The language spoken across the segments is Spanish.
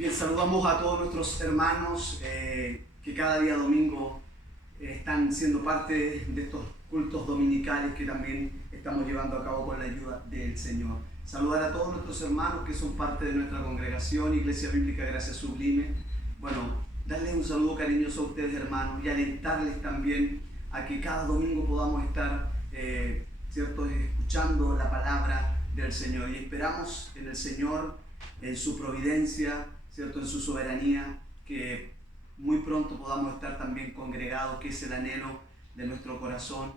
Bien, saludamos a todos nuestros hermanos que cada día domingo están siendo parte de estos cultos dominicales que también estamos llevando a cabo con la ayuda del Señor. Saludar a todos nuestros hermanos que son parte de nuestra congregación, Iglesia Bíblica Gracia Sublime. Bueno, darles un saludo cariñoso a ustedes, hermanos, y alentarles también a que cada domingo podamos estar ¿cierto? Escuchando la palabra del Señor. Y esperamos en el Señor, en su providencia, ¿cierto? En su soberanía, que muy pronto podamos estar también congregados, que es el anhelo de nuestro corazón,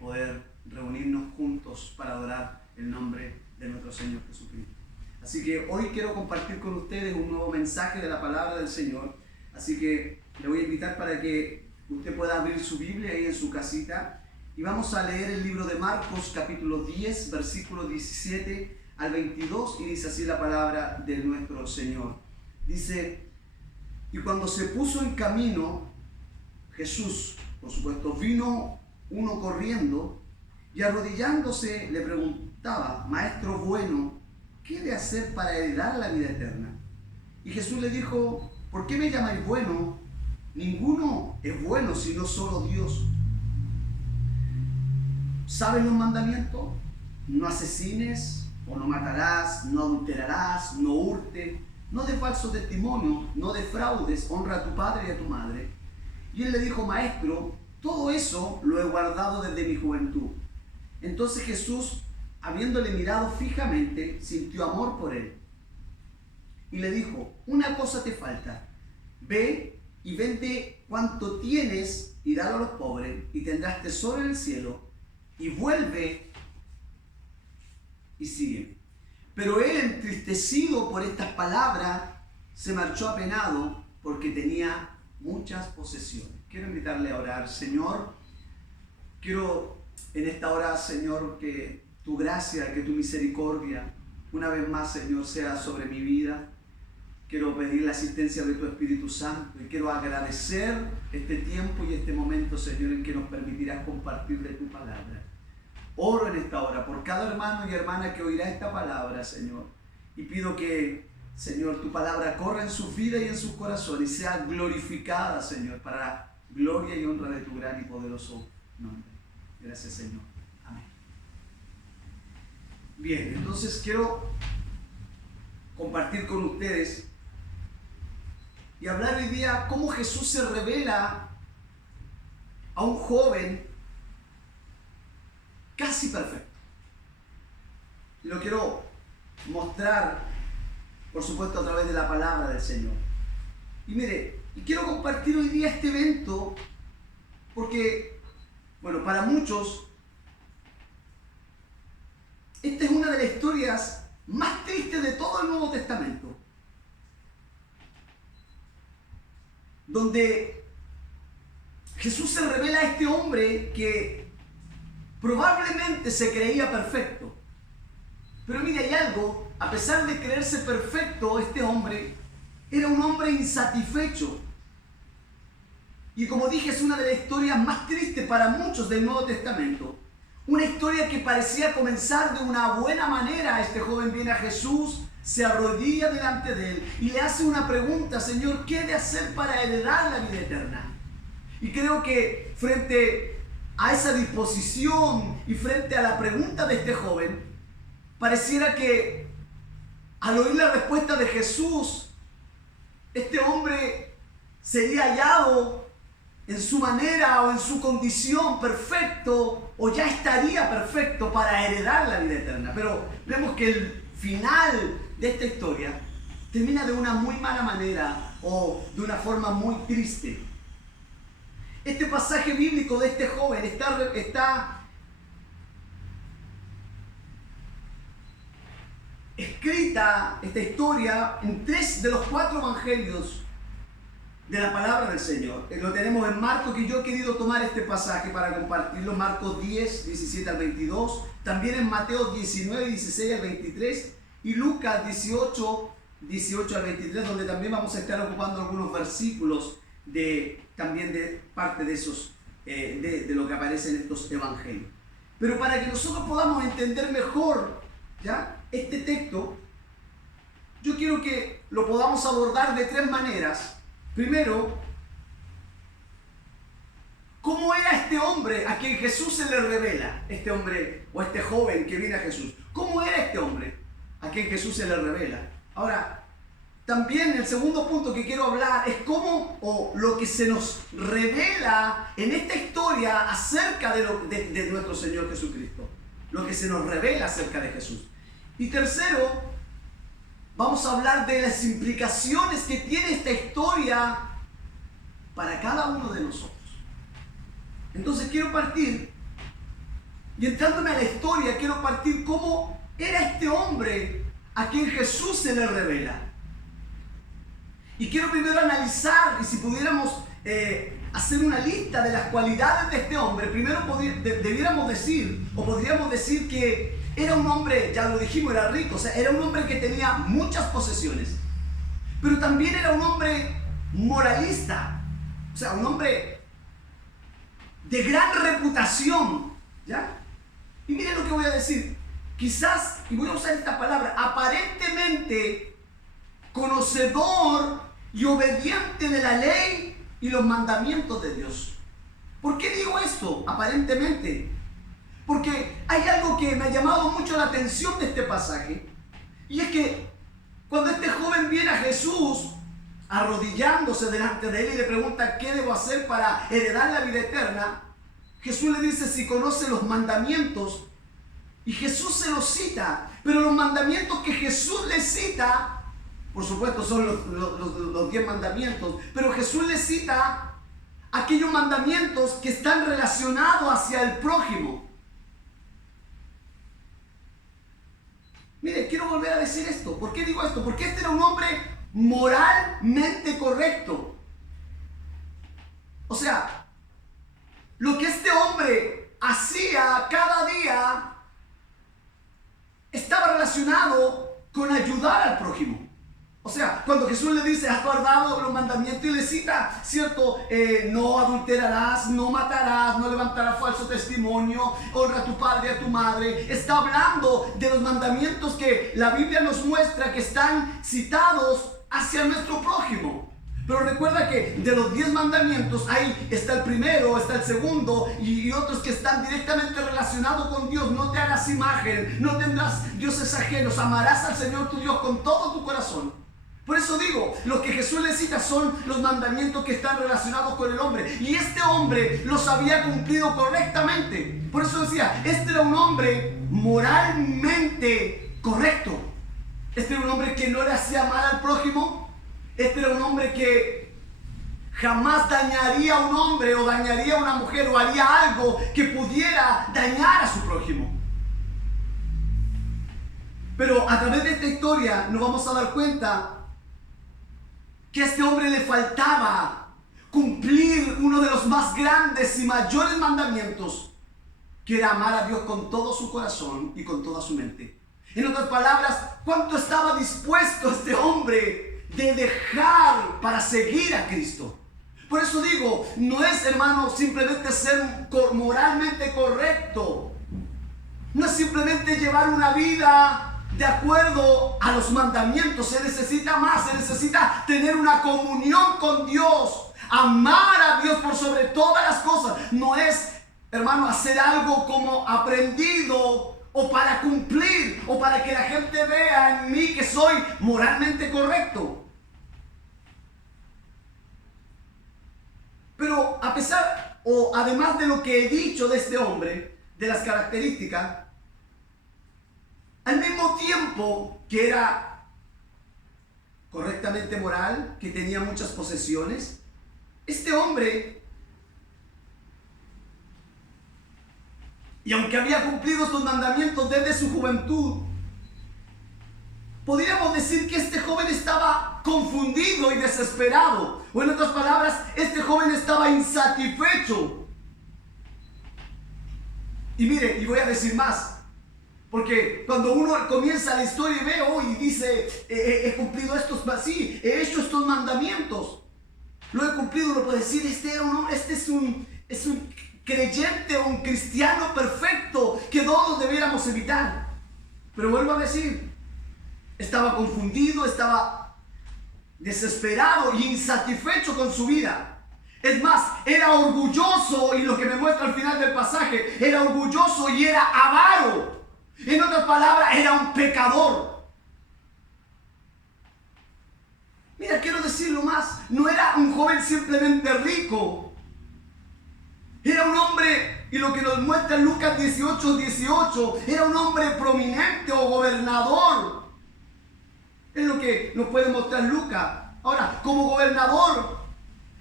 poder reunirnos juntos para adorar el nombre de nuestro Señor Jesucristo. Así que hoy quiero compartir con ustedes un nuevo mensaje de la palabra del Señor. Así que le voy a invitar para que usted pueda abrir su Biblia ahí en su casita y vamos a leer el libro de Marcos capítulo 10, versículos 17 al 22, y dice así la palabra de nuestro Señor. Dice: y cuando se puso en camino Jesús, por supuesto, vino uno corriendo y arrodillándose le preguntaba: Maestro bueno, ¿qué he de hacer para heredar la vida eterna? Y Jesús le dijo: ¿por qué me llamáis bueno? Ninguno es bueno sino solo Dios. ¿Saben los mandamientos? No asesines, o no matarás, no adulterarás, no hurtes, no des falso testimonio, no defraudes, honra a tu padre y a tu madre. Y él le dijo: Maestro, todo eso lo he guardado desde mi juventud. Entonces Jesús, habiéndole mirado fijamente, sintió amor por él. Y le dijo: una cosa te falta. Ve y vende cuanto tienes y dalo a los pobres, y tendrás tesoro en el cielo, y vuelve y sígueme. Pero él, entristecido por estas palabras, se marchó apenado porque tenía muchas posesiones. Quiero invitarle a orar. Señor, quiero en esta hora, Señor, que tu gracia, que tu misericordia, una vez más, Señor, sea sobre mi vida. Quiero pedir la asistencia de tu Espíritu Santo y quiero agradecer este tiempo y este momento, Señor, en que nos permitirás compartir de tu palabra. Oro en esta hora por cada hermano y hermana que oirá esta palabra, Señor. Y pido que, Señor, tu palabra corra en sus vidas y en sus corazones y sea glorificada, Señor, para la gloria y honra de tu gran y poderoso nombre. Gracias, Señor. Amén. Bien, entonces quiero compartir con ustedes y hablar hoy día cómo Jesús se revela a un joven casi perfecto. Lo quiero mostrar, por supuesto, a través de la palabra del Señor. Y mire, y quiero compartir hoy día este evento porque, bueno, para muchos esta es una de las historias más tristes de todo el Nuevo Testamento, donde Jesús se revela a este hombre que probablemente se creía perfecto. Pero mire, hay algo: a pesar de creerse perfecto, este hombre era un hombre insatisfecho. Y como dije, es una de las historias más tristes para muchos del Nuevo Testamento. Una historia que parecía comenzar de una buena manera. Este joven viene a Jesús, se arrodilla delante de él y le hace una pregunta: Señor, ¿qué he de hacer para heredar la vida eterna? Y creo que frente a esa disposición y frente a la pregunta de este joven, pareciera que al oír la respuesta de Jesús, este hombre sería hallado en su manera o en su condición perfecto, o ya estaría perfecto para heredar la vida eterna. Pero vemos que el final de esta historia termina de una muy mala manera o de una forma muy triste. Este pasaje bíblico de este joven está escrita, esta historia, en 3 de los 4 evangelios de la palabra del Señor. Lo tenemos en Marcos, que yo he querido tomar este pasaje para compartirlo. Marcos 10, 17 al 22. También en Mateo 19, 16 al 23. Y Lucas 18, 18 al 23, donde también vamos a estar ocupando algunos versículos también de parte de esos, de lo que aparece en estos evangelios. Pero para que nosotros podamos entender mejor, ¿ya?, este texto, yo quiero que lo podamos abordar de tres maneras. Primero, ¿cómo era este hombre a quien Jesús se le revela? Este hombre o este joven que viene a Jesús. ¿Cómo era este hombre a quien Jesús se le revela? Ahora, también el segundo punto que quiero hablar es cómo o lo que se nos revela en esta historia acerca de nuestro Señor Jesucristo. Lo que se nos revela acerca de Jesús. Y tercero, vamos a hablar de las implicaciones que tiene esta historia para cada uno de nosotros. Entonces quiero partir, y entrándome a la historia, quiero partir cómo era este hombre a quien Jesús se le revela. Y quiero primero analizar, y si pudiéramos hacer una lista de las cualidades de este hombre, primero debiéramos decir, o podríamos decir que era un hombre, ya lo dijimos, era rico, o sea, era un hombre que tenía muchas posesiones, pero también era un hombre moralista, o sea, un hombre de gran reputación, ¿ya? Y miren lo que voy a decir, quizás, y voy a usar esta palabra, aparentemente conocedor y obediente de la ley y los mandamientos de Dios. ¿Por qué digo esto? Aparentemente. Porque hay algo que me ha llamado mucho la atención de este pasaje, y es que cuando este joven viene a Jesús, arrodillándose delante de él y le pregunta ¿qué debo hacer para heredar la vida eterna? Jesús le dice si conoce los mandamientos, y Jesús se los cita, pero los mandamientos que Jesús le cita, por supuesto son los 10 mandamientos, pero Jesús le cita aquellos mandamientos que están relacionados hacia el prójimo. Mire, quiero volver a decir esto. ¿Por qué digo esto? Porque este era un hombre moralmente correcto. O sea, lo que este hombre hacía cada día estaba relacionado con ayudar al prójimo. O sea, cuando Jesús le dice, has guardado los mandamientos, y le cita, ¿cierto? No adulterarás, no matarás, no levantarás falso testimonio, honra a tu padre y a tu madre. Está hablando de los mandamientos que la Biblia nos muestra que están citados hacia nuestro prójimo. Pero recuerda que de los 10 mandamientos, ahí está el primero, está el segundo y otros que están directamente relacionados con Dios. No te hagas imagen, no tendrás dioses ajenos, amarás al Señor tu Dios con todo tu corazón. Por eso digo, lo que Jesús le cita son los mandamientos que están relacionados con el hombre. Y este hombre los había cumplido correctamente. Por eso decía, este era un hombre moralmente correcto. Este era un hombre que no le hacía mal al prójimo. Este era un hombre que jamás dañaría a un hombre o dañaría a una mujer o haría algo que pudiera dañar a su prójimo. Pero a través de esta historia nos vamos a dar cuenta que a este hombre le faltaba cumplir uno de los más grandes y mayores mandamientos, que era amar a Dios con todo su corazón y con toda su mente. En otras palabras, ¿cuánto estaba dispuesto este hombre de dejar para seguir a Cristo? Por eso digo, no es, hermano, simplemente ser moralmente correcto. No es simplemente llevar una vida de acuerdo a los mandamientos. Se necesita más, se necesita tener una comunión con Dios, amar a Dios por sobre todas las cosas. No es, hermano, hacer algo como aprendido o para cumplir o para que la gente vea en mí que soy moralmente correcto. Pero a pesar o además de lo que he dicho de este hombre, de las características, al mismo tiempo que era correctamente moral, que tenía muchas posesiones, este hombre, y aunque había cumplido estos mandamientos desde su juventud, podríamos decir que este joven estaba confundido y desesperado. O en otras palabras, este joven estaba insatisfecho. Y mire, y voy a decir más. Porque cuando uno comienza la historia y ve y dice, he cumplido estos, sí, he hecho estos mandamientos, lo he cumplido, uno puede decir, este es un creyente o un cristiano perfecto que todos debiéramos evitar. Pero vuelvo a decir, estaba confundido, estaba desesperado y insatisfecho con su vida. Es más, era orgulloso, y lo que me muestra al final del pasaje, era orgulloso y era avaro. En otras palabras, era un pecador. Mira, quiero decirlo más, no era un joven simplemente rico. Era un hombre, y lo que nos muestra Lucas 18:18, era un hombre prominente o gobernador. Es lo que nos puede mostrar Lucas. Ahora, como gobernador,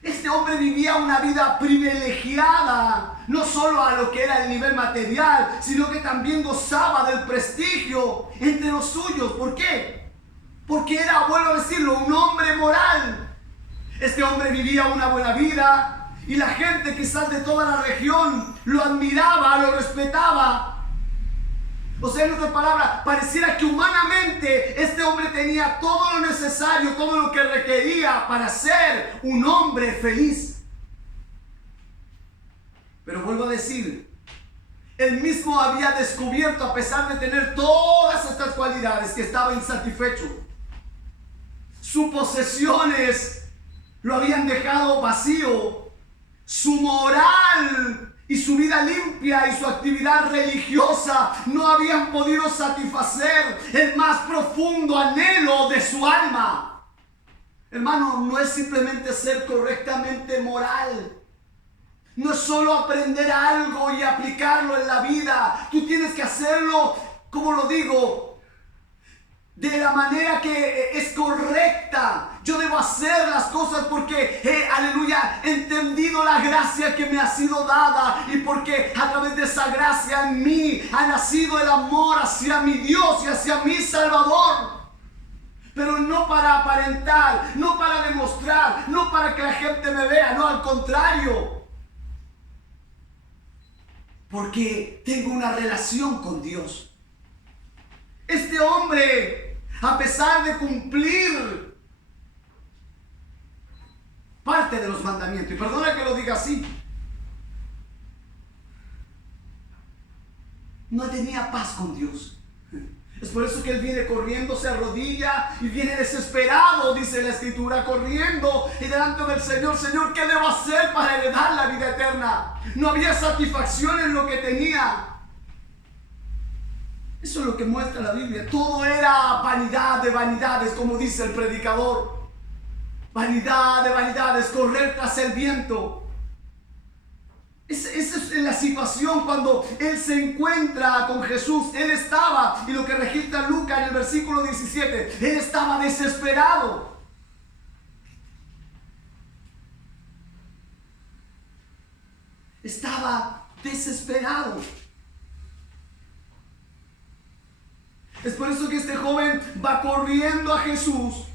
este hombre vivía una vida privilegiada, no solo a lo que era el nivel material, sino que también gozaba del prestigio entre los suyos. ¿Por qué? Porque era, vuelvo a decirlo, un hombre moral. Este hombre vivía una buena vida y la gente quizás de toda la región lo admiraba, lo respetaba. O sea, en otras palabras, pareciera que humanamente este hombre tenía todo lo necesario, todo lo que requería para ser un hombre feliz. Pero vuelvo a decir, él mismo había descubierto, a pesar de tener todas estas cualidades, que estaba insatisfecho. Sus posesiones lo habían dejado vacío. Su moral y su vida limpia y su actividad religiosa no habían podido satisfacer el más profundo anhelo de su alma. Hermano, no es simplemente ser correctamente moral. No es solo aprender algo y aplicarlo en la vida. Tú tienes que hacerlo, como lo digo, de la manera que es correcta. Yo debo hacer las cosas porque, aleluya, he entendido la gracia que me ha sido dada, y porque a través de esa gracia en mí ha nacido el amor hacia mi Dios y hacia mi Salvador. Pero no para aparentar, no para demostrar, no para que la gente me vea, no, al contrario. Porque tengo una relación con Dios. Este hombre, a pesar de cumplir parte de los mandamientos, y perdona que lo diga así, no tenía paz con Dios. Es por eso que él viene corriendo, se arrodilla y viene desesperado, dice la Escritura, corriendo y delante del Señor. Señor, ¿qué debo hacer para heredar la vida eterna? No había satisfacción en lo que tenía. Eso es lo que muestra la Biblia. Todo era vanidad de vanidades, como dice el predicador. Vanidad de vanidades, correr tras el viento. Esa es la situación cuando él se encuentra con Jesús. Él estaba, y lo que registra Lucas en el versículo 17, él estaba desesperado. Estaba desesperado. Es por eso que este joven va corriendo a Jesús,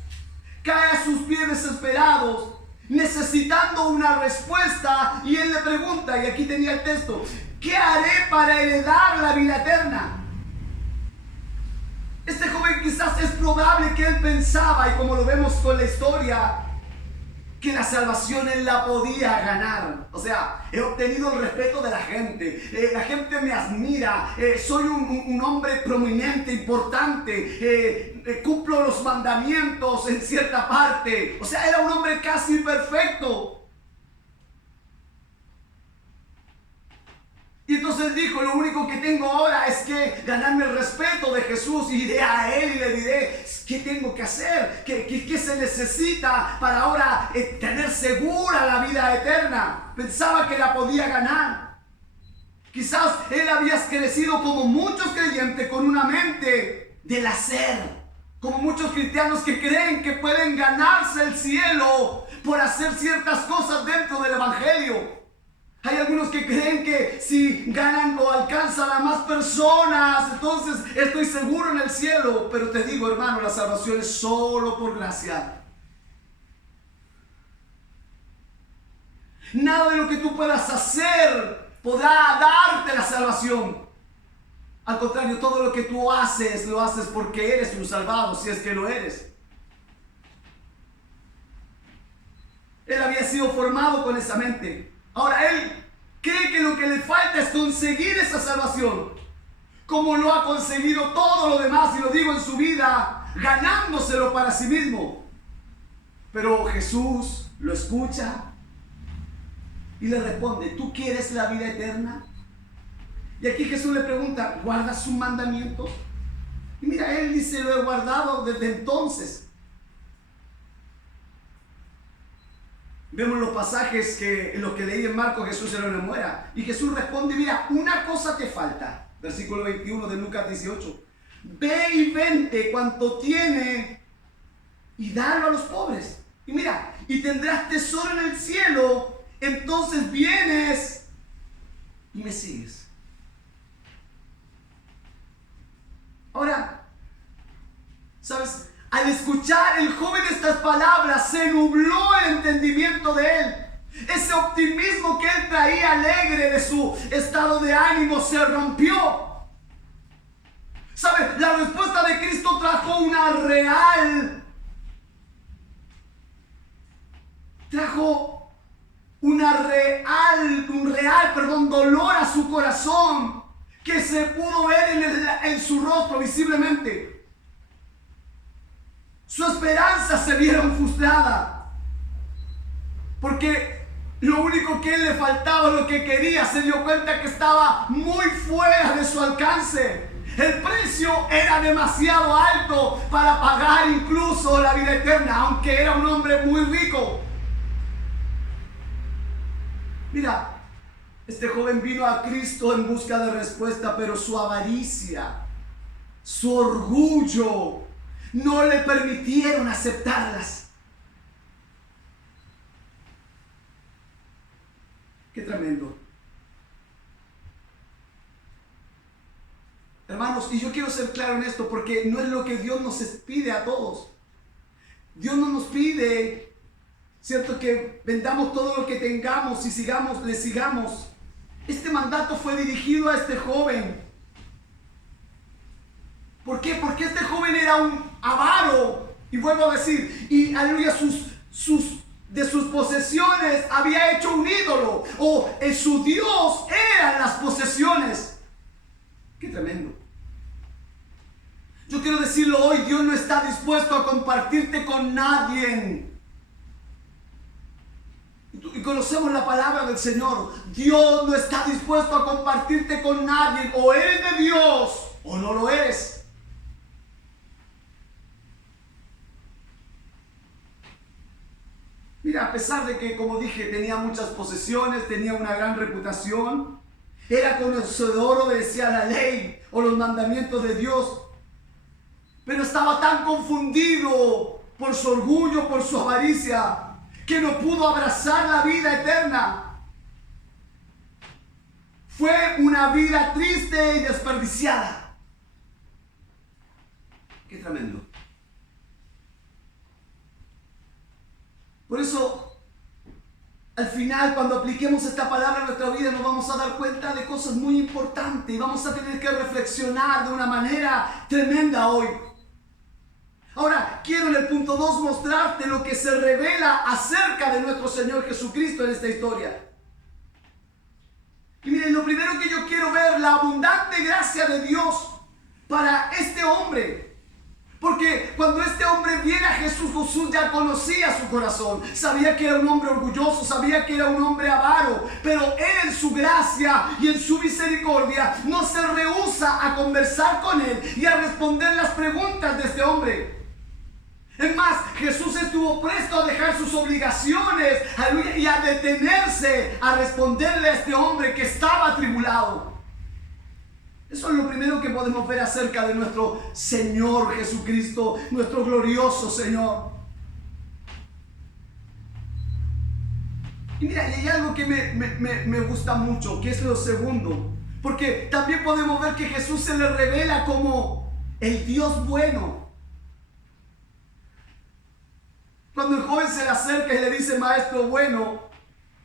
cae a sus pies desesperados, necesitando una respuesta, y él le pregunta, y aquí tenía el texto: ¿qué haré para heredar la vida eterna? Este joven, quizás es probable que él pensaba, y como lo vemos con la historia, que la salvación él la podía ganar. O sea, he obtenido el respeto de la gente me admira, soy un hombre prominente, importante, cumplo los mandamientos en cierta parte. O sea, era un hombre casi perfecto. Y entonces dijo: lo único que tengo ahora es que ganarme el respeto de Jesús, y iré a él y le diré qué tengo que hacer, qué se necesita para ahora tener segura la vida eterna. Pensaba que la podía ganar. Quizás él había crecido, como muchos creyentes, con una mente del hacer, como muchos cristianos que creen que pueden ganarse el cielo por hacer ciertas cosas dentro del evangelio. Hay algunos que creen que si ganan o alcanzan a más personas, entonces estoy seguro en el cielo. Pero te digo, hermano, la salvación es solo por gracia. Nada de lo que tú puedas hacer podrá darte la salvación. Al contrario, todo lo que tú haces, lo haces porque eres un salvado, si es que lo eres. Él había sido formado con esa mente. Ahora él cree que lo que le falta es conseguir esa salvación, como lo ha conseguido todo lo demás, y lo digo, en su vida, ganándoselo para sí mismo. Pero Jesús lo escucha y le responde, ¿tú quieres la vida eterna? Y aquí Jesús le pregunta, ¿guardas sus mandamientos? Y mira, él dice, lo he guardado desde entonces. Vemos los pasajes en los que leí en Marcos, Jesús se lo enumera. Y Jesús responde, mira, una cosa te falta. Versículo 21 de Lucas 18. Ve y vende cuanto tiene y dalo a los pobres. Y mira, y tendrás tesoro en el cielo. Entonces vienes y me sigues. Ahora, ¿sabes? Al escuchar el joven estas palabras, se nubló el entendimiento de él. Ese optimismo que él traía alegre de su estado de ánimo se rompió. ¿Sabes? La respuesta de Cristo trajo un real dolor a su corazón, que se pudo ver en su rostro visiblemente. Su esperanza se vieron frustrada, porque lo único que él le faltaba, lo que quería, se dio cuenta que estaba muy fuera de su alcance. El precio era demasiado alto para pagar incluso la vida eterna, aunque era un hombre muy rico. Mira, este joven vino a Cristo en busca de respuesta, pero su avaricia, su orgullo, no le permitieron aceptarlas. Qué tremendo. Hermanos, y yo quiero ser claro en esto, porque no es lo que Dios nos pide a todos. Dios no nos pide, ¿cierto?, que vendamos todo lo que tengamos y le sigamos. Este mandato fue dirigido a este joven. ¿Por qué? Porque este joven era un avaro. Y vuelvo a decir, y aleluya, de sus posesiones había hecho un ídolo. O su Dios eran las posesiones. Qué tremendo. Yo quiero decirlo hoy, Dios no está dispuesto a compartirte con nadie. Y conocemos la palabra del Señor. Dios no está dispuesto a compartirte con nadie. O eres de Dios o no lo eres. Mira, a pesar de que, como dije, tenía muchas posesiones, tenía una gran reputación, era conocedor, obedecía la ley o los mandamientos de Dios, pero estaba tan confundido por su orgullo, por su avaricia, que no pudo abrazar la vida eterna. Fue una vida triste y desperdiciada. Qué tremendo. Por eso, al final, cuando apliquemos esta palabra a nuestra vida, nos vamos a dar cuenta de cosas muy importantes y vamos a tener que reflexionar de una manera tremenda hoy. Ahora, quiero en el punto 2 mostrarte lo que se revela acerca de nuestro Señor Jesucristo en esta historia. Y miren, lo primero que yo quiero ver, la abundante gracia de Dios para este hombre. Porque cuando este hombre viene a Jesús, Jesús ya conocía su corazón. Sabía que era un hombre orgulloso, sabía que era un hombre avaro. Pero él en su gracia y en su misericordia no se rehúsa a conversar con él y a responder las preguntas de este hombre. Es más, Jesús estuvo presto a dejar sus obligaciones y a detenerse a responderle a este hombre que estaba atribulado. Eso es lo primero que podemos ver acerca de nuestro Señor Jesucristo, nuestro glorioso Señor. Y mira, y hay algo que me gusta mucho, que es lo segundo. Porque también podemos ver que Jesús se le revela como el Dios bueno. Cuando el joven se le acerca y le dice, maestro bueno,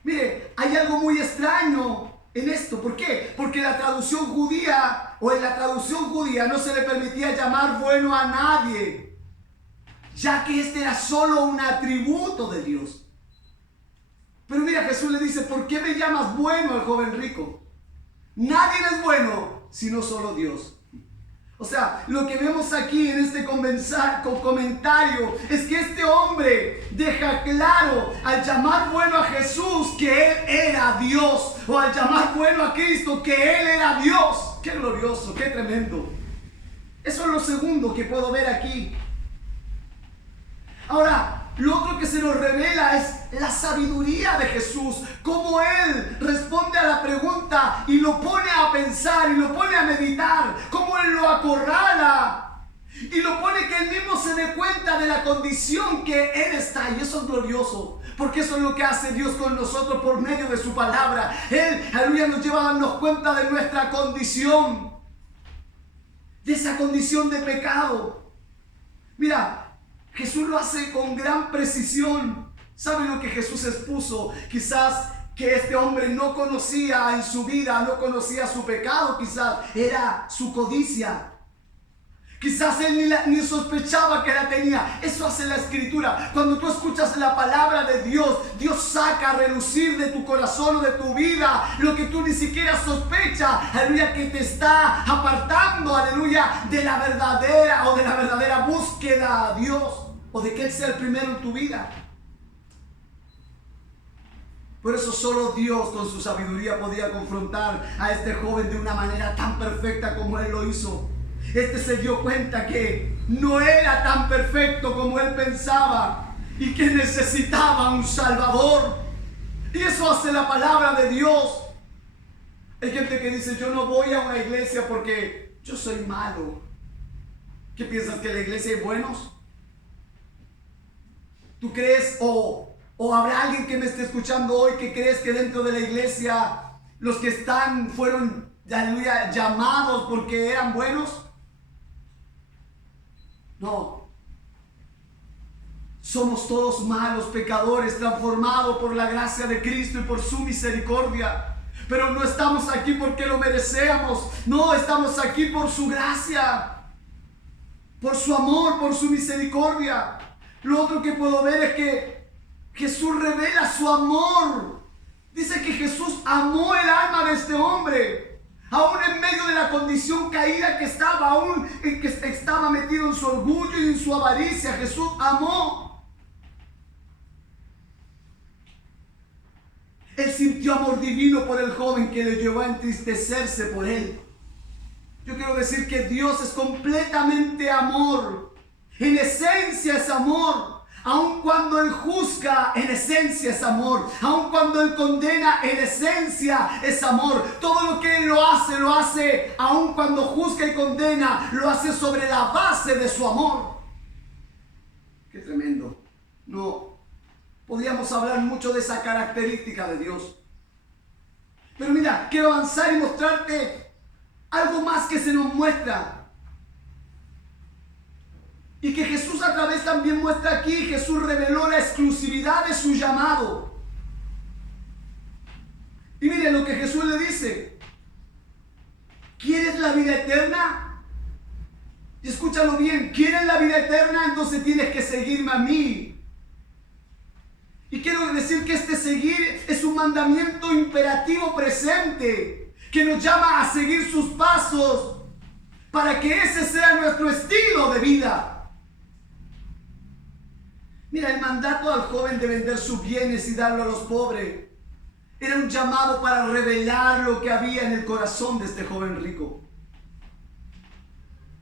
mire, hay algo muy extraño en esto. ¿Por qué? Porque en la traducción judía no se le permitía llamar bueno a nadie, ya que este era solo un atributo de Dios. Pero mira, Jesús le dice, ¿por qué me llamas bueno al joven rico? Nadie es bueno sino solo Dios. O sea, lo que vemos aquí en este comentario es que este hombre deja claro al llamar bueno a Jesús que Él era Dios, o al llamar bueno a Cristo que Él era Dios. ¡Qué glorioso, qué tremendo! Eso es lo segundo que puedo ver aquí. Ahora, lo otro que se nos revela es la sabiduría de Jesús, cómo Él responde a la pregunta y lo pone a pensar y lo pone a meditar, cómo Él lo acorrala y lo pone que Él mismo se dé cuenta de la condición que Él está. Y eso es glorioso, porque eso es lo que hace Dios con nosotros por medio de su palabra. Él, aleluya, nos lleva a darnos cuenta de nuestra condición, de esa condición de pecado. Mira, Jesús lo hace con gran precisión. ¿Saben lo que Jesús expuso? Quizás que este hombre no conocía en su vida, no conocía su pecado, quizás era su codicia. Quizás él ni sospechaba que la tenía. Eso hace la Escritura. Cuando tú escuchas la palabra de Dios, Dios saca a relucir de tu corazón o de tu vida lo que tú ni siquiera sospechas, aleluya, que te está apartando, aleluya, de la verdadera búsqueda a Dios, o de que Él sea el primero en tu vida. Por eso solo Dios con su sabiduría podía confrontar a este joven de una manera tan perfecta como Él lo hizo. Este se dio cuenta que no era tan perfecto como él pensaba y que necesitaba un Salvador. Y eso hace la palabra de Dios. Hay gente que dice: yo no voy a una iglesia porque yo soy malo. ¿Qué piensas, que en la iglesia hay buenos? ¿Tú crees o habrá alguien que me esté escuchando hoy que crees que dentro de la iglesia los que fueron, aleluya, llamados porque eran buenos? No, somos todos malos, pecadores, transformados por la gracia de Cristo y por su misericordia. Pero no estamos aquí porque lo merecemos, no, estamos aquí por su gracia, por su amor, por su misericordia. Lo otro que puedo ver es que Jesús revela su amor. Dice que Jesús amó el alma de este hombre. Aún en medio de la condición caída que estaba, aún en que estaba metido en su orgullo y en su avaricia, Jesús amó. Él sintió amor divino por el joven que le llevó a entristecerse por él. Yo quiero decir que Dios es completamente amor. En esencia es amor. Aun cuando Él juzga, en esencia es amor. Aun cuando Él condena, en esencia es amor. Todo lo que Él lo hace, aun cuando juzga y condena, lo hace sobre la base de su amor. Qué tremendo. No podríamos hablar mucho de esa característica de Dios. Pero mira, quiero avanzar y mostrarte algo más que se nos muestra. Y que Jesús a través también muestra aquí. Jesús reveló la exclusividad de su llamado. Y miren lo que Jesús le dice: ¿quieres la vida eterna? Y escúchalo bien, ¿quieres la vida eterna? Entonces tienes que seguirme a mí. Y quiero decir que este seguir es un mandamiento imperativo presente, que nos llama a seguir sus pasos para que ese sea nuestro estilo de vida. Mira, el mandato al joven de vender sus bienes y darlo a los pobres era un llamado para revelar lo que había en el corazón de este joven rico.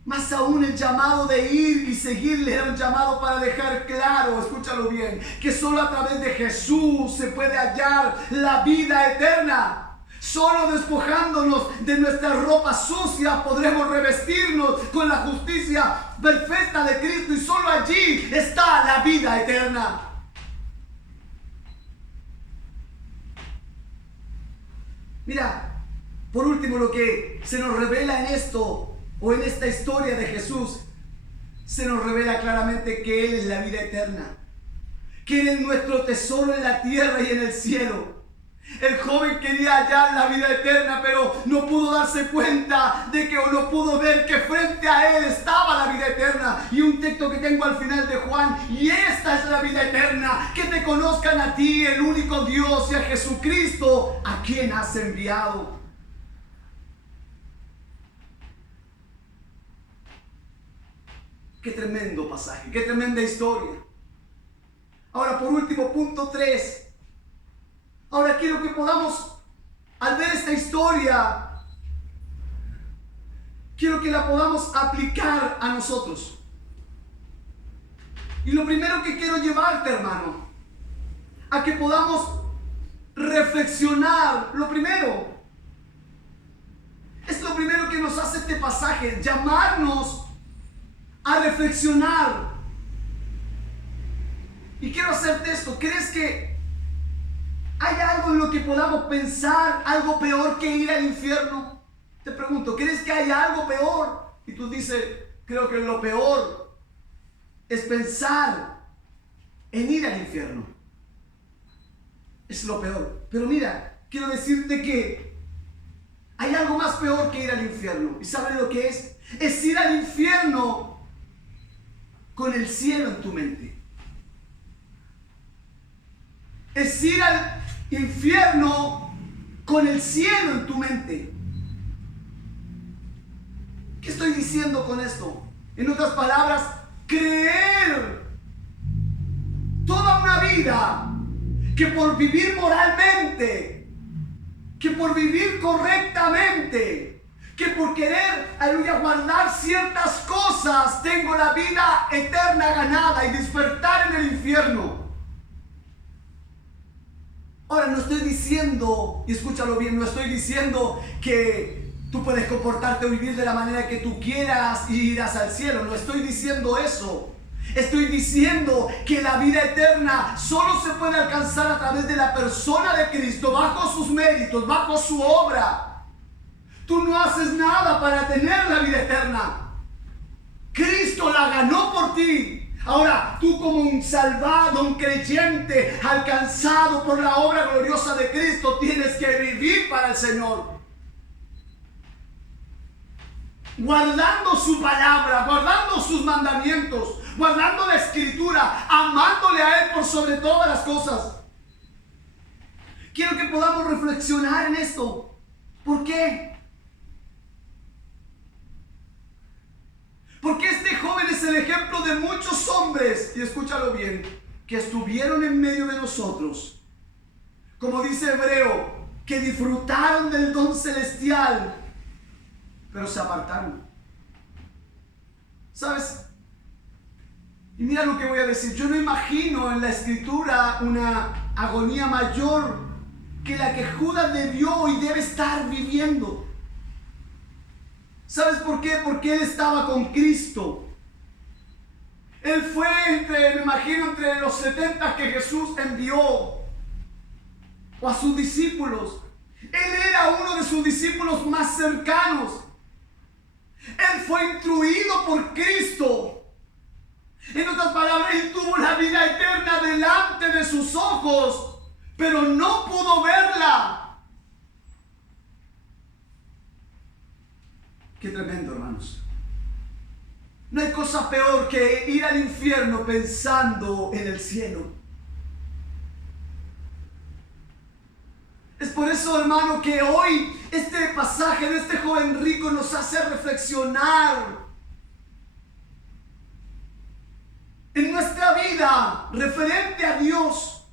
Más aún, el llamado de ir y seguirle era un llamado para dejar claro, escúchalo bien, que solo a través de Jesús se puede hallar la vida eterna. Solo despojándonos de nuestra ropa sucia podremos revestirnos con la justicia perfecta de Cristo, y solo allí está la vida eterna. Mira, por último, lo que se nos revela en esto, o en esta historia de Jesús, se nos revela claramente que Él es la vida eterna, que Él es nuestro tesoro en la tierra y en el cielo. El joven quería hallar la vida eterna, pero no pudo darse cuenta de que, o no pudo ver que frente a él estaba la vida eterna. Y un texto que tengo al final de Juan: y esta es la vida eterna, que te conozcan a ti, el único Dios, y a Jesucristo, a quien has enviado. Qué tremendo pasaje, qué tremenda historia. Ahora, por último, punto 3. Ahora quiero que podamos, al ver esta historia, quiero que la podamos aplicar a nosotros. Y lo primero que quiero llevarte, hermano, a que podamos reflexionar, lo primero que nos hace este pasaje, llamarnos a reflexionar. Y quiero hacerte esto. ¿Crees que hay algo en lo que podamos pensar, algo peor que ir al infierno? Te pregunto, ¿crees que hay algo peor? Y tú dices, creo que lo peor es pensar en ir al infierno. Es lo peor. Pero mira, quiero decirte que hay algo más peor que ir al infierno. ¿Y sabes lo que es? Es ir al infierno con el cielo en tu mente. Es ir al infierno con el cielo en tu mente. ¿Qué estoy diciendo con esto? En otras palabras, creer toda una vida que por vivir moralmente, que por vivir correctamente, que por querer, aleluya, guardar ciertas cosas, tengo la vida eterna ganada y despertar en el infierno. Ahora, no estoy diciendo, y escúchalo bien, no estoy diciendo que tú puedes comportarte o vivir de la manera que tú quieras y irás al cielo. No estoy diciendo eso. Estoy diciendo que la vida eterna solo se puede alcanzar a través de la persona de Cristo, bajo sus méritos, bajo su obra. Tú no haces nada para tener la vida eterna. Cristo la ganó por ti. Ahora, tú como un salvado, un creyente, alcanzado por la obra gloriosa de Cristo, tienes que vivir para el Señor. Guardando su palabra, guardando sus mandamientos, guardando la Escritura, amándole a Él por sobre todas las cosas. Quiero que podamos reflexionar en esto. ¿Por qué? Porque este joven es el ejemplo de muchos hombres, y escúchalo bien, que estuvieron en medio de nosotros, como dice Hebreo, que disfrutaron del don celestial, pero se apartaron. ¿Sabes? Y mira lo que voy a decir. Yo no imagino en la Escritura una agonía mayor que la que Judas debió y debe estar viviendo. ¿Sabes por qué? Porque él estaba con Cristo. Él fue me imagino, entre los 70 que Jesús envió, o a sus discípulos. Él era uno de sus discípulos más cercanos. Él fue instruido por Cristo. En otras palabras, él tuvo la vida eterna delante de sus ojos, pero no pudo verla. Qué tremendo, hermanos. No hay cosa peor que ir al infierno pensando en el cielo. Es por eso, hermano, que hoy este pasaje de este joven rico nos hace reflexionar en nuestra vida referente a Dios.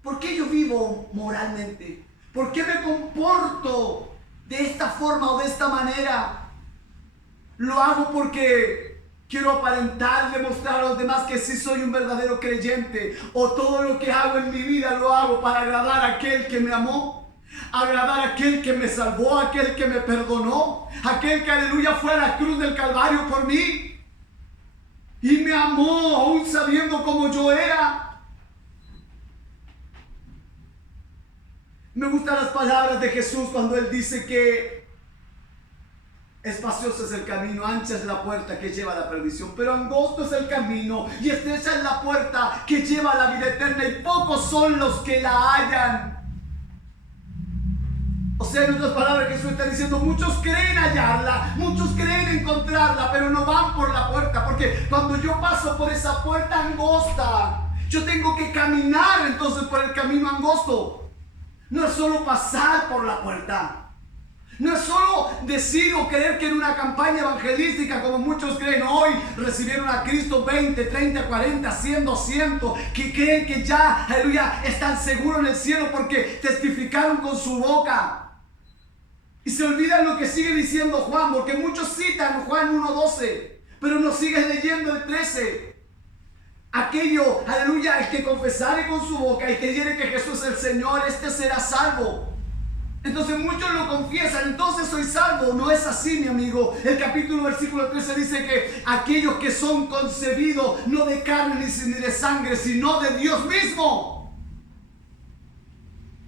¿Por qué yo vivo moralmente? ¿Por qué me comporto de esta forma o de esta manera? ¿Lo hago porque quiero aparentar, demostrar a los demás que sí soy un verdadero creyente? ¿O todo lo que hago en mi vida lo hago para agradar a aquel que me amó? Agradar a aquel que me salvó, a aquel que me perdonó, aquel que, aleluya, fue a la cruz del Calvario por mí y me amó aún sabiendo cómo yo era. Me gustan las palabras de Jesús cuando Él dice que espacioso es el camino, ancha es la puerta que lleva a la perdición, pero angosto es el camino y estrecha es la puerta que lleva a la vida eterna, y pocos son los que la hallan. O sea, en otras palabras, Jesús está diciendo, muchos creen hallarla, muchos creen encontrarla, pero no van por la puerta, porque cuando yo paso por esa puerta angosta, yo tengo que caminar entonces por el camino angosto. No es solo pasar por la puerta. No es solo decir o creer que en una campaña evangelística, como muchos creen hoy, recibieron a Cristo 20, 30, 40, 100, 200, que creen que ya, aleluya, están seguros en el cielo porque testificaron con su boca. Y se olvidan lo que sigue diciendo Juan, porque muchos citan Juan 1:12, pero no siguen leyendo el 13. Aquello, aleluya, el que confesare con su boca y creyere que Jesús es el Señor, este será salvo. Entonces muchos lo confiesan, entonces soy salvo. No es así, mi amigo. El capítulo versículo 13 dice que aquellos que son concebidos no de carne ni de sangre, sino de Dios mismo.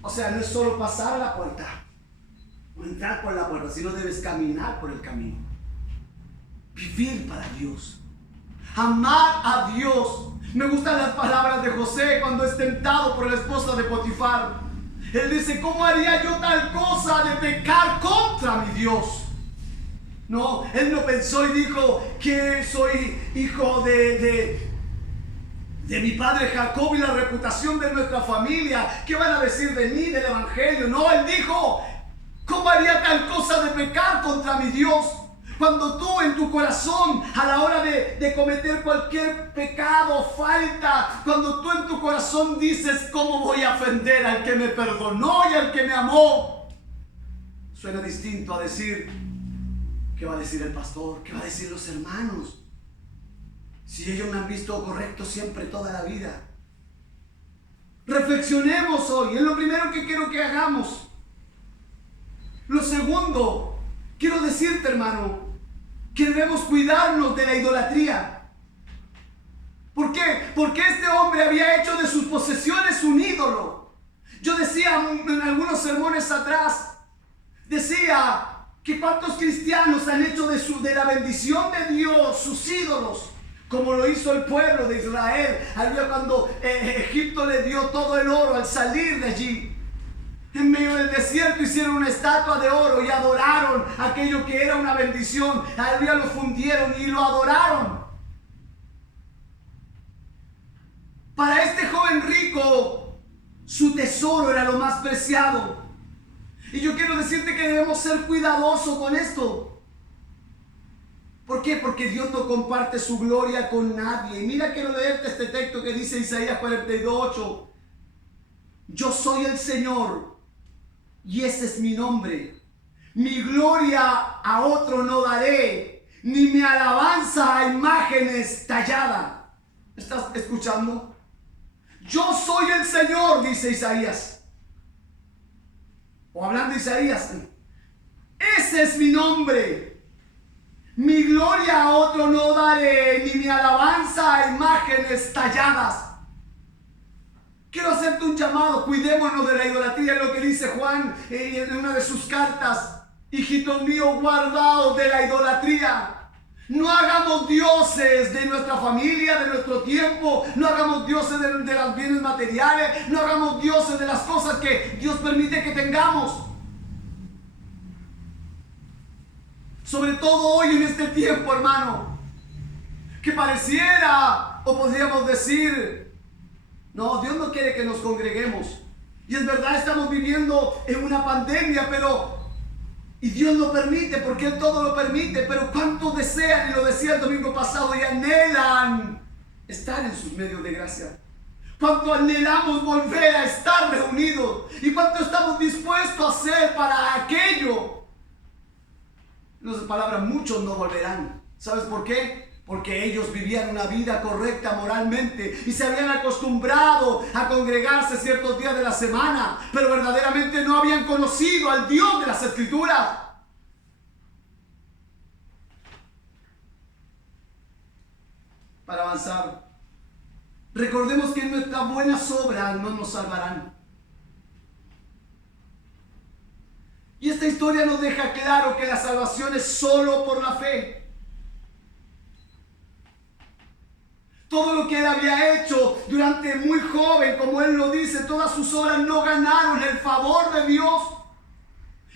O sea, no es solo pasar a la puerta o entrar por la puerta, sino debes caminar por el camino. Vivir para Dios. Amar a Dios. Me gustan las palabras de José cuando es tentado por la esposa de Potifar. Él dice, ¿cómo haría yo tal cosa de pecar contra mi Dios? No, él no pensó y dijo que soy hijo de mi padre Jacob y la reputación de nuestra familia. ¿Qué van a decir de mí, del evangelio? No, él dijo, ¿cómo haría tal cosa de pecar contra mi Dios? Cuando tú en tu corazón, a la hora de cometer cualquier pecado, falta, cuando tú en tu corazón dices, ¿cómo voy a ofender al que me perdonó y al que me amó? Suena distinto a decir, ¿qué va a decir el pastor? ¿Qué va a decir los hermanos? Si ellos me han visto correcto siempre, toda la vida. Reflexionemos hoy, es lo primero que quiero que hagamos. Lo segundo, quiero decirte, hermano, que debemos cuidarnos de la idolatría. ¿Por qué? Porque este hombre había hecho de sus posesiones un ídolo. Yo decía en algunos sermones atrás, decía que cuántos cristianos han hecho de la bendición de Dios sus ídolos, como lo hizo el pueblo de Israel, cuando Egipto le dio todo el oro al salir de allí. En medio del desierto hicieron una estatua de oro y adoraron aquello que era una bendición. Al día lo fundieron y lo adoraron. Para este joven rico, su tesoro era lo más preciado. Y yo quiero decirte que debemos ser cuidadosos con esto. ¿Por qué? Porque Dios no comparte su gloria con nadie. Y mira, quiero leerte este texto que dice Isaías 42:8. Yo soy el Señor. Y ese es mi nombre. Mi gloria a otro no daré, ni mi alabanza a imágenes talladas. ¿Estás escuchando? Yo soy el Señor, dice Isaías. O hablando Isaías. Ese es mi nombre. Mi gloria a otro no daré, ni mi alabanza a imágenes talladas. Quiero hacerte un llamado, cuidémonos de la idolatría, es lo que dice Juan en una de sus cartas. Hijitos míos, guardaos de la idolatría. No hagamos dioses de nuestra familia, de nuestro tiempo. No hagamos dioses de los bienes materiales. No hagamos dioses de las cosas que Dios permite que tengamos. Sobre todo hoy en este tiempo, hermano, que pareciera, o podríamos decir, no, Dios no quiere que nos congreguemos. Y es verdad, estamos viviendo en una pandemia, y Dios lo permite, porque Él todo lo permite. Pero ¿cuánto desean, y lo decía el domingo pasado, y anhelan estar en sus medios de gracia? ¿Cuánto anhelamos volver a estar reunidos? ¿Y cuánto estamos dispuestos a hacer para aquello? En otras palabras, muchos no volverán. ¿Sabes por qué? Porque ellos vivían una vida correcta moralmente y se habían acostumbrado a congregarse ciertos días de la semana, pero verdaderamente no habían conocido al Dios de las Escrituras. Para avanzar, recordemos que nuestras buenas obras no nos salvarán. Y esta historia nos deja claro que la salvación es solo por la fe. Todo lo que él había hecho durante muy joven, como él lo dice, todas sus obras no ganaron el favor de Dios.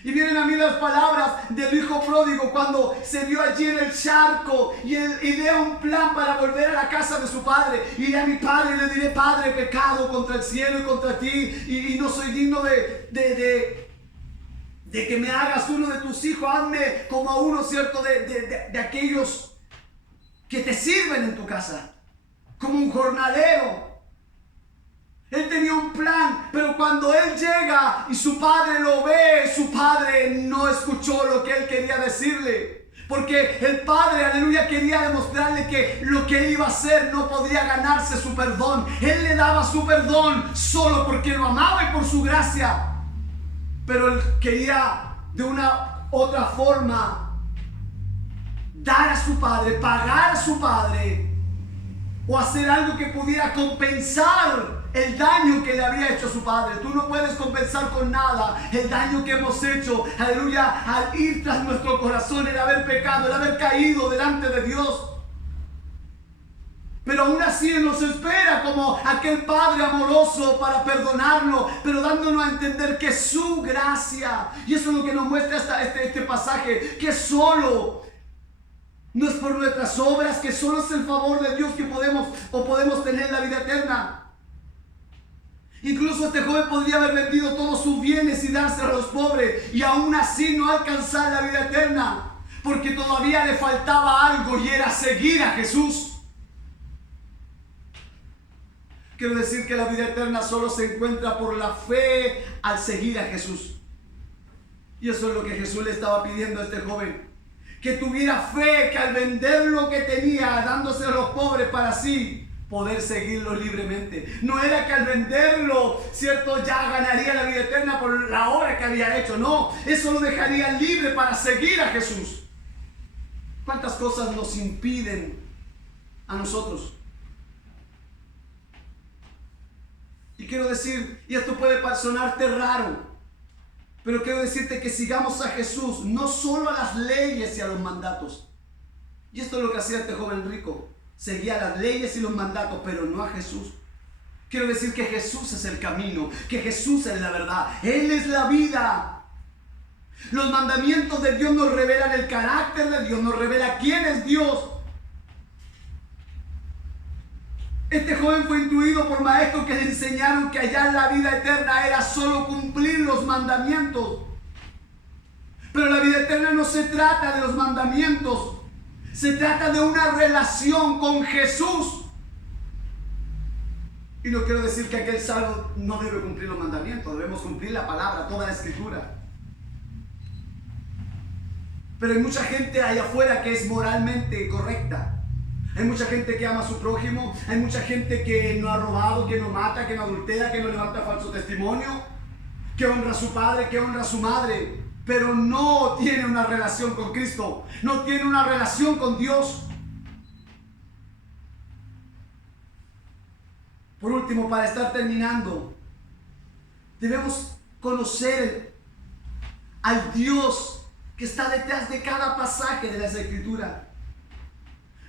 Y vienen a mí las palabras del hijo pródigo cuando se vio allí en el charco y idea un plan para volver a la casa de su padre. Iré a mi padre y le diré: Padre, he pecado contra el cielo y contra ti, y no soy digno de de que me hagas uno de tus hijos, hazme como a uno, ¿cierto? De aquellos que te sirven en tu casa, como un jornalero. Él tenía un plan, pero cuando él llega y su padre lo ve, su padre no escuchó lo que él quería decirle. Porque el padre, aleluya, quería demostrarle que lo que él iba a hacer no podría ganarse su perdón. Él le daba su perdón solo porque lo amaba y por su gracia. Pero él quería de una otra forma dar a su padre, pagar a su padre, o hacer algo que pudiera compensar el daño que le había hecho a su padre. Tú no puedes compensar con nada el daño que hemos hecho, aleluya, al ir tras nuestro corazón, el haber pecado, el haber caído delante de Dios. Pero aún así Él nos espera como aquel Padre amoroso para perdonarlo, pero dándonos a entender que su gracia, y eso es lo que nos muestra este pasaje, que solo no es por nuestras obras, que solo es el favor de Dios que podemos tener la vida eterna. Incluso este joven podría haber vendido todos sus bienes y dárselos a los pobres y aún así no alcanzar la vida eterna, porque todavía le faltaba algo y era seguir a Jesús. Quiero decir que la vida eterna solo se encuentra por la fe al seguir a Jesús. Y eso es lo que Jesús le estaba pidiendo a este joven. Que tuviera fe, que al vender lo que tenía, dándose a los pobres para así poder seguirlo libremente. No era que al venderlo, ¿cierto?, ya ganaría la vida eterna por la obra que había hecho. No, eso lo dejaría libre para seguir a Jesús. ¿Cuántas cosas nos impiden a nosotros? Y quiero decir, y esto puede sonarte raro, pero quiero decirte que sigamos a Jesús, no solo a las leyes y a los mandatos. Y esto es lo que hacía este joven rico. Seguía las leyes y los mandatos, pero no a Jesús. Quiero decir que Jesús es el camino, que Jesús es la verdad. Él es la vida. Los mandamientos de Dios nos revelan el carácter de Dios, nos revela quién es Dios. Este joven fue instruido por maestros que le enseñaron que allá en la vida eterna era solo cumplir los mandamientos. Pero la vida eterna no se trata de los mandamientos. Se trata de una relación con Jesús. Y no quiero decir que aquel salvo no debe cumplir los mandamientos. Debemos cumplir la palabra, toda la escritura. Pero hay mucha gente allá afuera que es moralmente correcta. Hay mucha gente que ama a su prójimo. Hay mucha gente que no ha robado, que no mata, que no adultera, que no levanta falso testimonio, que honra a su padre, que honra a su madre, pero no tiene una relación con Cristo, no tiene una relación con Dios. Por último, para estar terminando, debemos conocer al Dios que está detrás de cada pasaje de las Escrituras.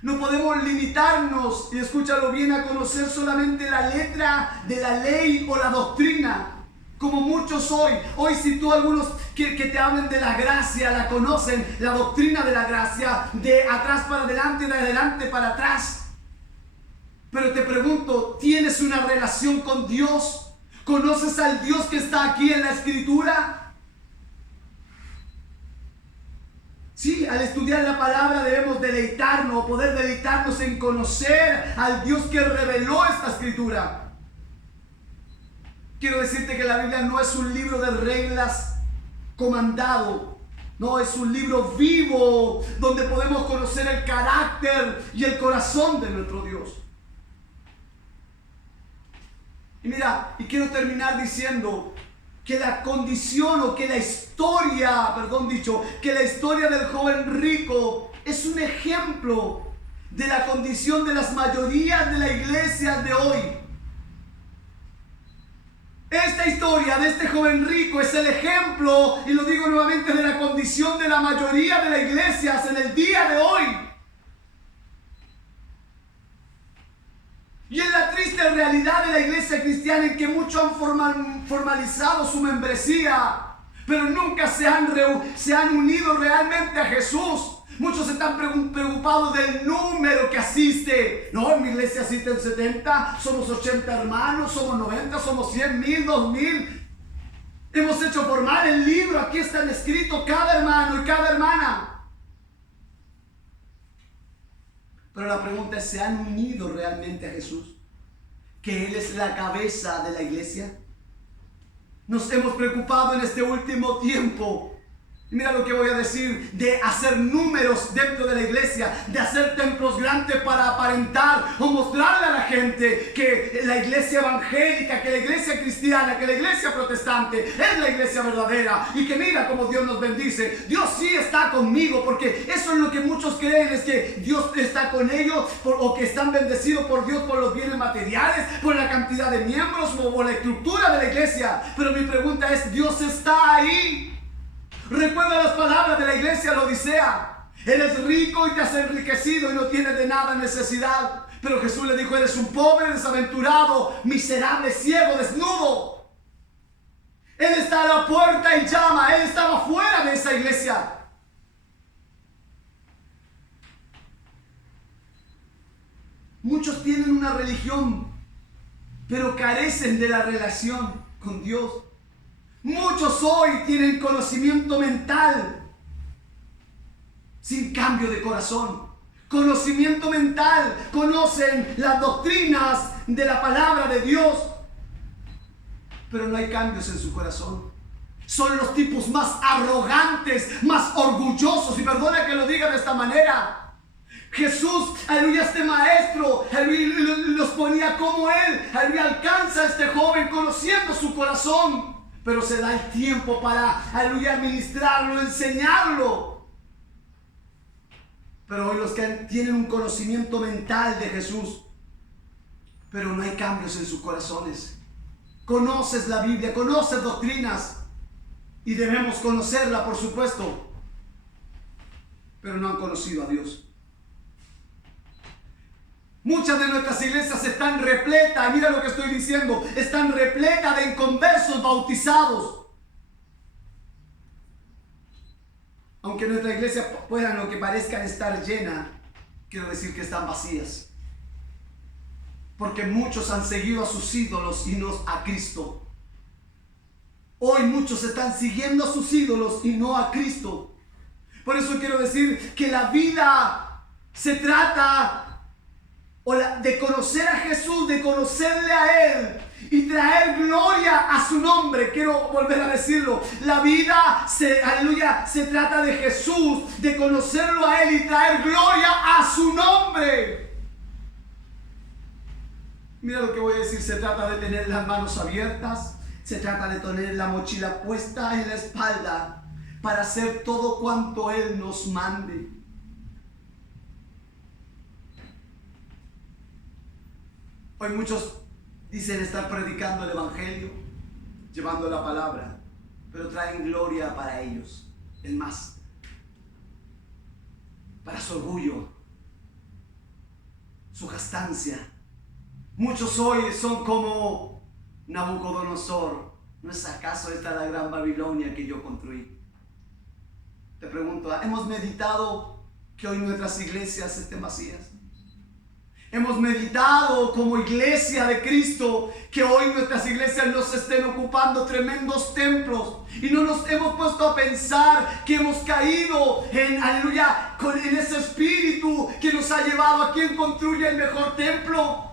No podemos limitarnos, y escúchalo bien, a conocer solamente la letra de la ley o la doctrina, como muchos hoy. Hoy si tú algunos que te hablen de la gracia, la conocen, la doctrina de la gracia, de atrás para adelante y de adelante para atrás. Pero te pregunto, ¿tienes una relación con Dios? ¿Conoces al Dios que está aquí en la Escritura? Sí, al estudiar la palabra debemos deleitarnos, poder deleitarnos en conocer al Dios que reveló esta Escritura. Quiero decirte que la Biblia no es un libro de reglas comandado. No, es un libro vivo donde podemos conocer el carácter y el corazón de nuestro Dios. Y mira, y quiero terminar diciendo que la condición o que la historia, que la historia del joven rico es un ejemplo de la condición de las mayorías de la iglesia de hoy. Esta historia de este joven rico es el ejemplo, y lo digo nuevamente, de la condición de la mayoría de las iglesias en el día de hoy. Y es la triste realidad de la iglesia cristiana en que muchos han formalizado su membresía, pero nunca se han unido realmente a Jesús. Muchos están preocupados del número que asiste. No, en mi iglesia asisten 70, somos 80 hermanos, somos 90, somos 100, 1000, 2000. Hemos hecho formar el libro. Aquí están escritos cada hermano y cada hermana. Pero la pregunta es, ¿se han unido realmente a Jesús? ¿Que Él es la cabeza de la iglesia? Nos hemos preocupado en este último tiempo, y mira lo que voy a decir, de hacer números dentro de la iglesia, de hacer templos grandes para aparentar o mostrarle a la gente que la iglesia evangélica, que la iglesia cristiana, que la iglesia protestante es la iglesia verdadera, y que mira cómo Dios nos bendice. Dios sí está conmigo, porque eso es lo que muchos creen, es que Dios está con ellos o que están bendecidos por Dios por los bienes materiales, por la cantidad de miembros o por la estructura de la iglesia. Pero mi pregunta es, ¿Dios está ahí? Recuerda las palabras de la iglesia de la Odisea. Eres rico y te has enriquecido y no tienes de nada necesidad. Pero Jesús le dijo, eres un pobre, desaventurado, miserable, ciego, desnudo. Él está a la puerta y llama. Él estaba fuera de esa iglesia. Muchos tienen una religión, pero carecen de la relación con Dios. Muchos hoy tienen conocimiento mental sin cambio de corazón. Conocimiento mental, conocen las doctrinas de la palabra de Dios, pero no hay cambios en su corazón. Son los tipos más arrogantes, más orgullosos, y perdona que lo diga de esta manera. Jesús, aleluya, este maestro, aleluya, los ponía como Él, aleluya, alcanza a este joven conociendo su corazón. Pero se da el tiempo para, aleluya, ministrarlo, enseñarlo. Pero hoy los que tienen un conocimiento mental de Jesús, pero no hay cambios en sus corazones. Conoces la Biblia, conoces doctrinas, y debemos conocerla, por supuesto, pero no han conocido a Dios. Muchas de nuestras iglesias están repletas, mira lo que estoy diciendo, están repletas de inconversos bautizados. Aunque nuestra iglesia pueda, lo que parezcan, estar llena, quiero decir que están vacías. Porque muchos han seguido a sus ídolos y no a Cristo. Hoy muchos están siguiendo a sus ídolos y no a Cristo. Por eso quiero decir que la vida se trata de conocer a Jesús, de conocerle a Él y traer gloria a su nombre. Quiero volver a decirlo. La vida, aleluya, se trata de Jesús, de conocerlo a Él y traer gloria a su nombre. Mira lo que voy a decir. Se trata de tener las manos abiertas. Se trata de tener la mochila puesta en la espalda para hacer todo cuanto Él nos mande. Hoy muchos dicen estar predicando el evangelio, llevando la palabra, pero traen gloria para ellos, es más, para su orgullo, su jactancia. Muchos hoy son como Nabucodonosor. ¿No es acaso esta la gran Babilonia que yo construí? Te pregunto, ¿hemos meditado que hoy nuestras iglesias estén vacías? Hemos meditado como iglesia de Cristo que hoy nuestras iglesias no se estén ocupando tremendos templos, y no nos hemos puesto a pensar que hemos caído en, aleluya, en ese espíritu que nos ha llevado a quien construye el mejor templo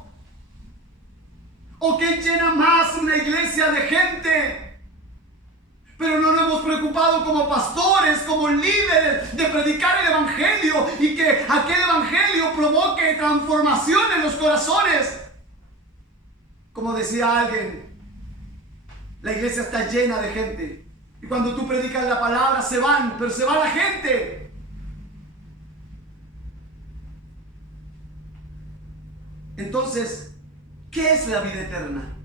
o quien llena más una iglesia de gente. Pero no nos hemos preocupado como pastores, como líderes, de predicar el evangelio y que aquel evangelio provoque transformación en los corazones. Como decía alguien, la iglesia está llena de gente, y cuando tú predicas la palabra se van, pero se va la gente. Entonces, ¿qué es la vida eterna?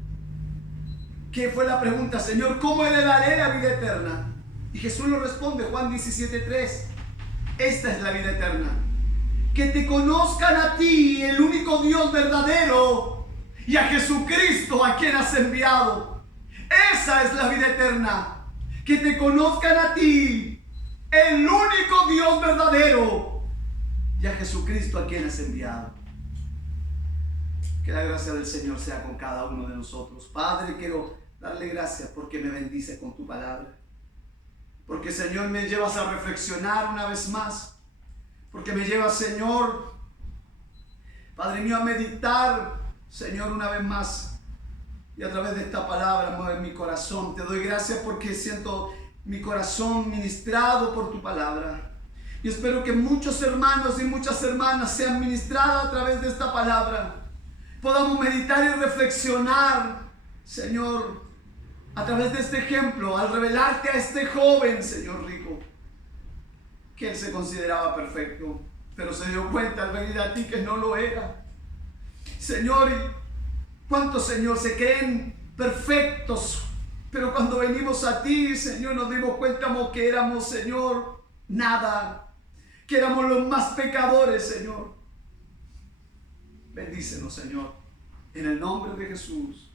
¿Qué fue la pregunta? Señor, ¿cómo heredaré la vida eterna? Y Jesús lo responde, Juan 17:3. Esta es la vida eterna: que te conozcan a ti, el único Dios verdadero, y a Jesucristo a quien has enviado. Esa es la vida eterna: que te conozcan a ti, el único Dios verdadero, y a Jesucristo a quien has enviado. Que la gracia del Señor sea con cada uno de nosotros. Padre, quiero darle gracias porque me bendice con tu palabra. Porque, Señor, me llevas a reflexionar una vez más. Porque me llevas, Señor, Padre mío, a meditar, Señor, una vez más. Y a través de esta palabra mover mi corazón. Te doy gracias porque siento mi corazón ministrado por tu palabra. Y espero que muchos hermanos y muchas hermanas sean ministrados a través de esta palabra. Podamos meditar y reflexionar, Señor, a través de este ejemplo, al revelarte a este joven, Señor rico, que él se consideraba perfecto, pero se dio cuenta al venir a ti que no lo era. Señor, ¿cuántos, Señor, se creen perfectos? Pero cuando venimos a ti, Señor, nos dimos cuenta que éramos, Señor, nada. Que éramos los más pecadores, Señor. Bendícenos, Señor, en el nombre de Jesús.